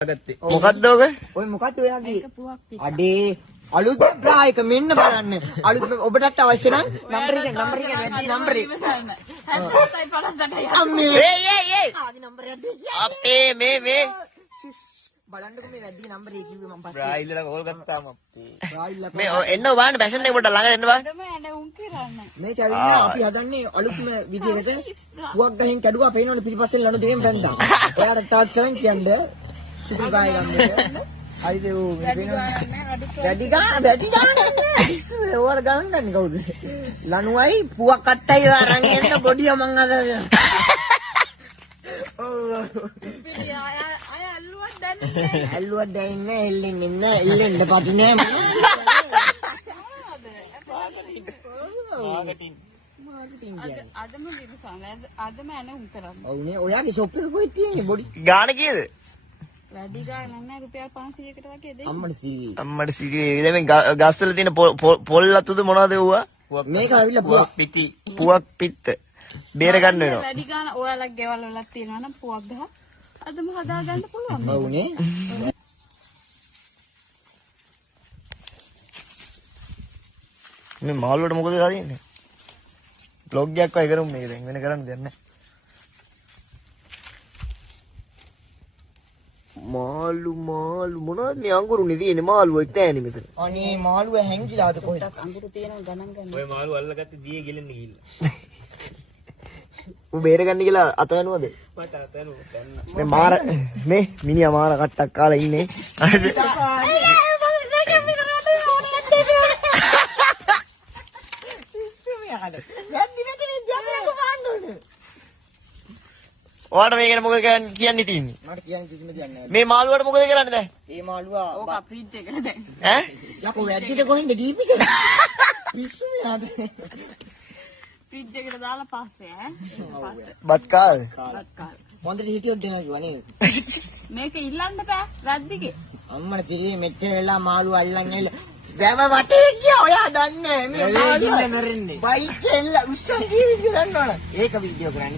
මොකක්ද ඔක? ඔය මොකක්ද ඔයාගේ? අඩේ අලුත් බ්‍රා එක මෙන්න බලන්න. අලුත් ඔබටත් අවශ්‍ය නම් නම්බර එක වැඩි නම්බර එක. 77.58. අම්මේ. ඒ. ආගේ නම්බරයක් දෙන්න. අපේ මේ බලන්නකෝ මේ වැඩි නම්බර එක කිව්වේ මම පස්සේ. බ්‍රා ඉල්ලලා කෝල් ගත්තාම අපේ. බ්‍රා ඉල්ලලා මේ එන්න බලන්න ෆැෂන් එක පොඩ්ඩක් ළඟට එන්න බලන්න. මේ කැවිලා අපි හදන්නේ අලුත්ම විදියකට පුවක් ගහින් කැඩුවා පේනවනේ පිටිපස්සෙන් ලනු දෙකෙන් බැන්දා. එයාට තාත් සරන් කියන්නේ සුපිරි බාය ගන්නේ. හරිද ඌ මේ වැඩි ගන්න නැහැ. ඕවර ගණන් ගන්නේ කවුද? ලනුවයි පුවක් අට්ටයි අරන් එන්න බොඩිය මං අද. ඔව්. අල්ලුවක් දැන්නේ එල්ලෙන්නේ නැහැ. එල්ලෙන්න පටි නෑ මම. අදම විකුණන අදම එන උන් කරන්නේ. ඔව්නේ ඔයාගේ ෂොප් එක කොහෙද තියෙන්නේ බොඩි? ගාන කීයද? වැඩි ගානක් නැහැ රුපියල් 500කට වගේ දෙන්න. අම්මට සීවි. අම්මට සිරියේ දැන් ගස් වල තියෙන පොල් ලතුද මොනවද ඒවා? මේක ඇවිල්ලා පුවක් පිටි. පුවක් පිත්ත. බේර ගන්න වෙනවා. වැඩි ගාන ඔයාලගේ ගෙවල් වල තියෙනවා නම් පුවක් ගහ. අදම හදා ගන්න පුළුවන්. ඔව්නේ. මේ මාළු වලට මොකද කරන්නේ? බ්ලොග් එකක් වයි කරමු මේක දැන් වෙන කරන්න දෙයක් නැහැ. මාළු මොනවද මේ අඟුරුනේ තියෙන්නේ මාළුවෙක් නැහැ මෙතන. අනේ මාළුව හැංගිලාද කොහෙද? අඟුරු තියෙනවා ගණන් ගන්න. ඔය මාළු අල්ලගත්තේ දියේ ගෙලෙන්න ගිහිල්ලා. උඹ බේර ගන්න කියලා අත වෙනවද? මට අත වෙනවා. මේ මිනිහා මාර කට්ටක් කාලා ඉන්නේ. ඔයාට මේ ගැන මොකද කියන්න හිටින්නේ? මට කියන්න කිසිම දෙයක් නැහැ. මේ මාළුවට මොකද කරන්නේ දැන්? මේ මාළුවා ඕක ෆ්‍රිජ් එකට දැන්. ඈ? යකෝ වැද්දිට කොහෙන්ද දීපිසද? පිස්සු මෙයාට. ෆ්‍රිජ් එකට දාලා පස්සේ ඈ. බත් කාද? හොඳට හිටියොත් දෙනවා කිව්වා නේද? මේක ඉල්ලන්න බෑ රද්දිගේ. අම්මට සිරියේ මෙච්චර වෙලා මාළුව අල්ලන් ඇවිල්ලා වැව වටේ ගියා ඔයා දන්නේ මේ මාළුව. බයික් එල්ල උස්සන් ජීවිතේ දන්නවනේ. ඒක වීඩියෝ කරන්නේ.